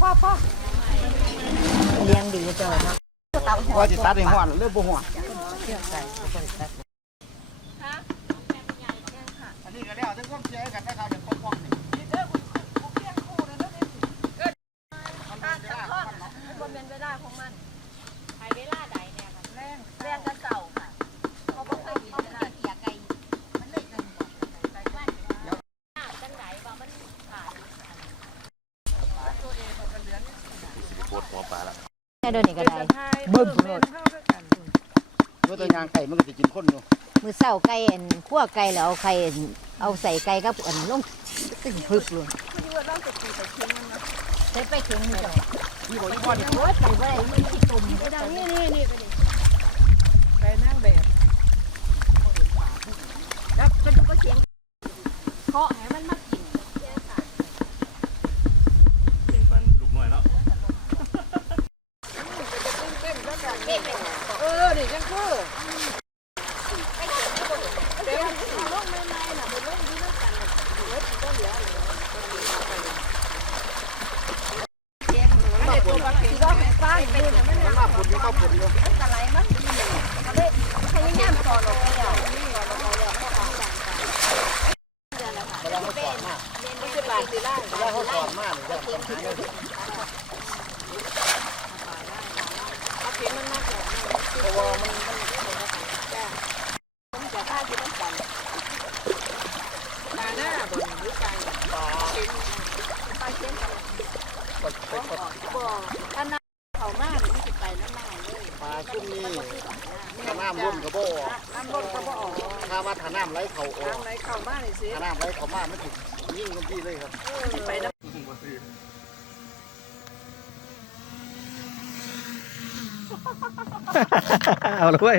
พ่อเลี้ยงดีจังเลยเนาะว่าสิตัดให้ฮ้อนหรือบ่ฮ้อนอันนี้ก็แล้วแต่ความเชื่อกันนะครับอย่างป้องๆนี่คนเป็นไปได้ของมันใช้เวลาใดเนี่ยค่ะแรงแรงกระเจ้าค่ะเขาบอกเคยมีเวลาเกี่ยไก่มันเลยจังไก่บ้านจังไหนว่ามันขาด ปวดหัวป ลาละแม่เดินนี่ก็ได้บึ้มเลยว่าตัวยางไก่มันก็สิกินคนอยู่มือเศร้าไก่อันคั่วไก่แล้วเอาไข่อันเอาใส่ไก่กับอันลงตึ้งพึบเลยใส่ไปเค็งนี่จ้ะนี่บ่อีพ่อนี่โอ้ยใส่ไว้ไม่ขี้ตุ่มไม่ได้นี่นี่นี่ก็ดี ไปนั่งแบบ แล้วเป็นก็เสียงเคาะให้มันมากิน ลูกน้อยแล้ว เออนี่จังคือเดี๋ยวมันเด็ดตัวปลาเข็ง ฟ้าเป็นมัน มันมา ปุ่นอยู่มาปุ่นอยู่อะไรมันพยายามต่อลงไปอะเวลาเขาสอมามันจะบาดสิล่งเวลาเขาสอนมานี่จะปัญหาเนี่ย เอาเข็งมันมากกว่า เพราะว่ามันมัน มัน จะฆ่าที่ต้องกันตาหน้าบนหรือไก่ปลาเข็งปลาเค็มกับไปไปไปบ่ถ้าน้ำเขามากมันจะไปน้ำน้ำเลยปลาซุ่มนี่ถ้าน้ำล้นก็บ่ออกน้ำล้นก็บ่ออกถ้าว่าถ้าน้ำไหลเข้าออกน้ำไหลเข้ามากเลยสิถ้าน้ำไหลเข้ามากไมันถึงยิ่งกันที่เลยครับไปน้ำเอาละเว้ย